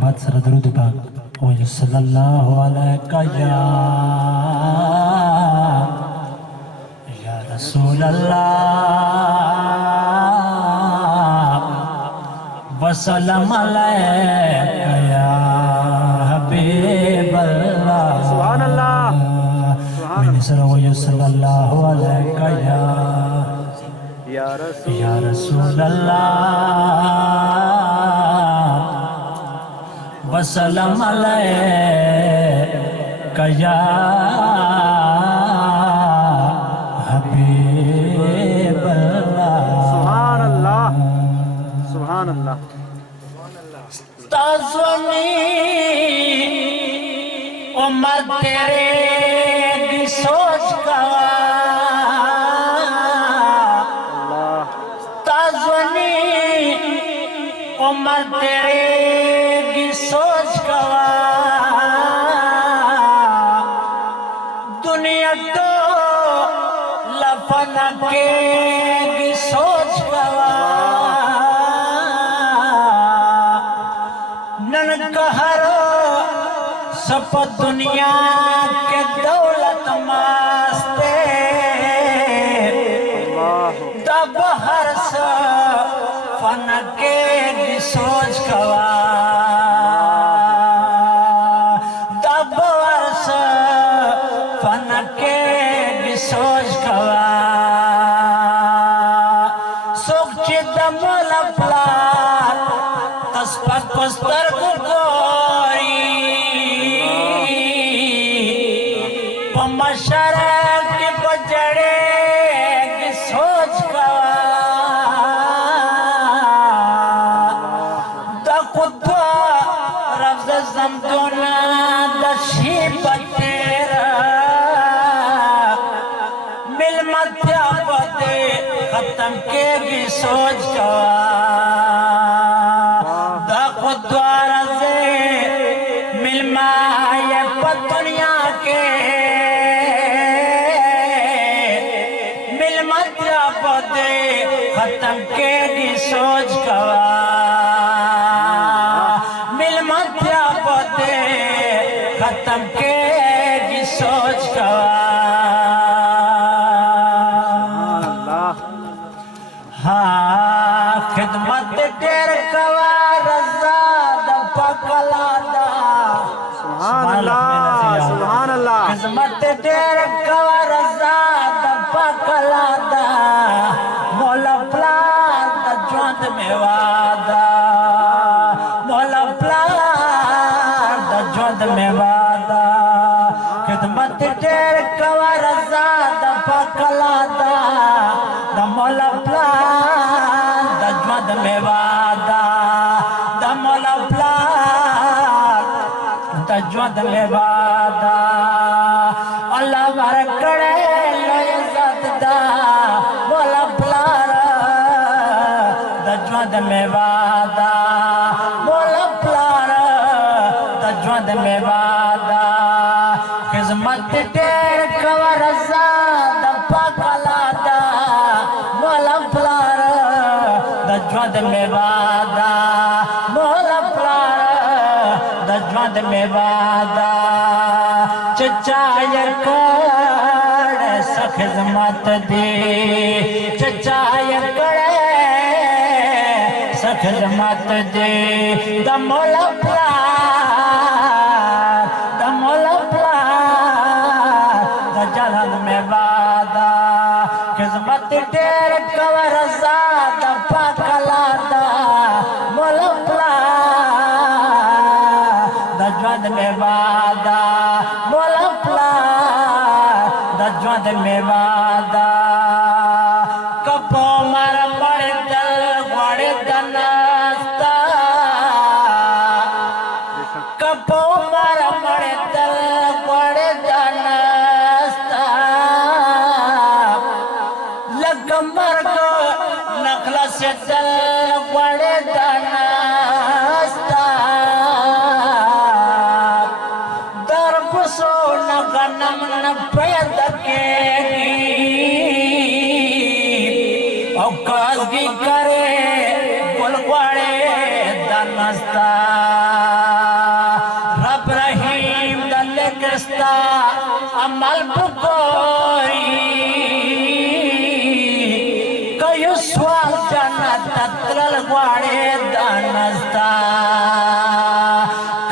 मोहब्बत सर दरूद पाक और सल्लल्लाहु अलैहि या रसूल अल्लाह वसल्लम अलैका या हबीब अल्लाह सुभान अल्लाह मैंने सर सल्लल्लाहु अलैहि या रसूल अल्लाह वसल्लम अलैका या हबीब अल्लाह सुभान अल्लाह सुभान अल्लाह ताज़नी उमर तेरे की सोच का ताज़नी उमर तेरे की सोच का दुनिया तो लफन के की सोच का नन कहरो सब दुनिया के दौलत मास्ते तब हर फन के भी सोच कवा तब वर्ष फन के भी सोच कवा सुख दमल पला तस्पक कुस्तर मशरक के बजड़े की सोच का दखुद्वा रफ्ज समतुना दशी बतेरा मिल मध्या पते खत्म के की सोच का दखुद्वा रज़े मिल माये पतुनिया के खत्म के दी सोच कवा मिल मध्या पते खत्म के दी सोच कवा हाँ खिदमत तेर कवा रज़ा पकलादा सुभान अल्लाह सुभान अल्लाह खिदमत तेर कवा रज़ा पकलादा मोला प्लान ज्वाद में वादा मोला प्लान ज्वाद में वादा खिदमत तेर कवर ज़ाद पकलादा द मोला प्लान ज्वाद में वादा द मोला प्लान ज्वाद में वादा अल्लाह वर करे लोय ज़दा मोला दज्वद में वादा मोला प्लार दज्वद में वादा खिदमत तेर कवर ज़ाद पकलादा मोला प्लार दज्वद में वादा मोला प्लार दज्वद में वादा चचा यकड़ खिदमत दे चचा यकड़ खिदमत दे दमोल जलन में वादा खिदमत तेर कवर ज़ाद पकलादा मोल दज्वद में वादा मोल दज्वद में वादा कपो मर पड़े दल गुड़े दनस्ता कपो मर पड़े दल गुड़े दनस्ता लगमर को नखला से दल गुड़े दनस्ता दरबसो नगनम न पैदा के औकात की करे बोलवाड़े दनस्ता अमल बकोरी कयो स्वाल जन्नत तत्रल ग्वाड़े दानस्ता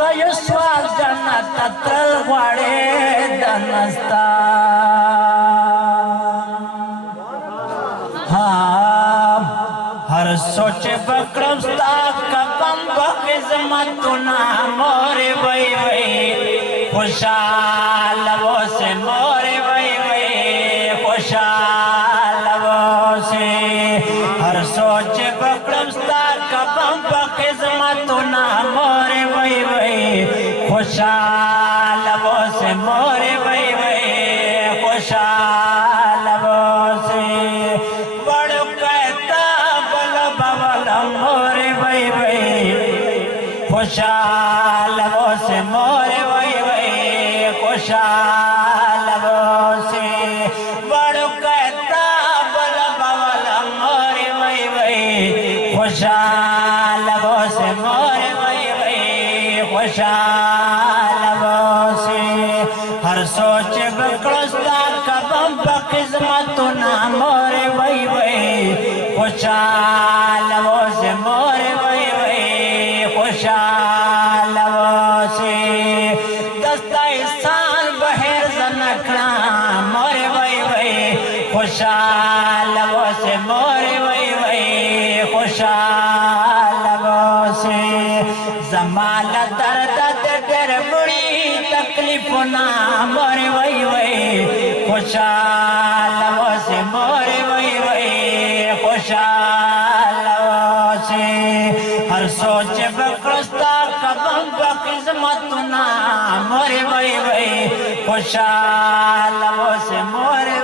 कयो स्वाल जन्नत तत्रल ग्वाड़े दानस्ता हाँ हर सोचे बकरस्ता ककम बकिस्मत ना मोरे वही वही खुशाल वो से मोरे वही वही खुशाल वो से हर सोचे बकरस्ता ककम बकिस्मत ना मोरे वही वही खुशाल वो से मोरे वही वही खुशाल वो से बड़ो कहता बल बवल मोरे वही वही खुशाल वो से मोरे वही वही खुशाल वो से बड़ो कहता बल बवल मोरे वही वही खुशाल वो से मोरे वही वही खुशाल वो से हर सोच बकड़स्ता कबम बकिस्मत ना मोरे वही वही खुशाल वो से मोरे वही वही खुशाल वो से दस्ता इंसान बहर जनकड़ा मोरे वही वही खुशाल वो से मोरे वही वही खुशाल वो से जमाल दर्द डर बुरी तकलीफ ना मोरे वही वही खुशाल वो से मोरे वही वही खुशाल वो से हर सोच बकरस्ता कदम बकिस्मत ना मोरे वही वही खुशाल वो से मोरे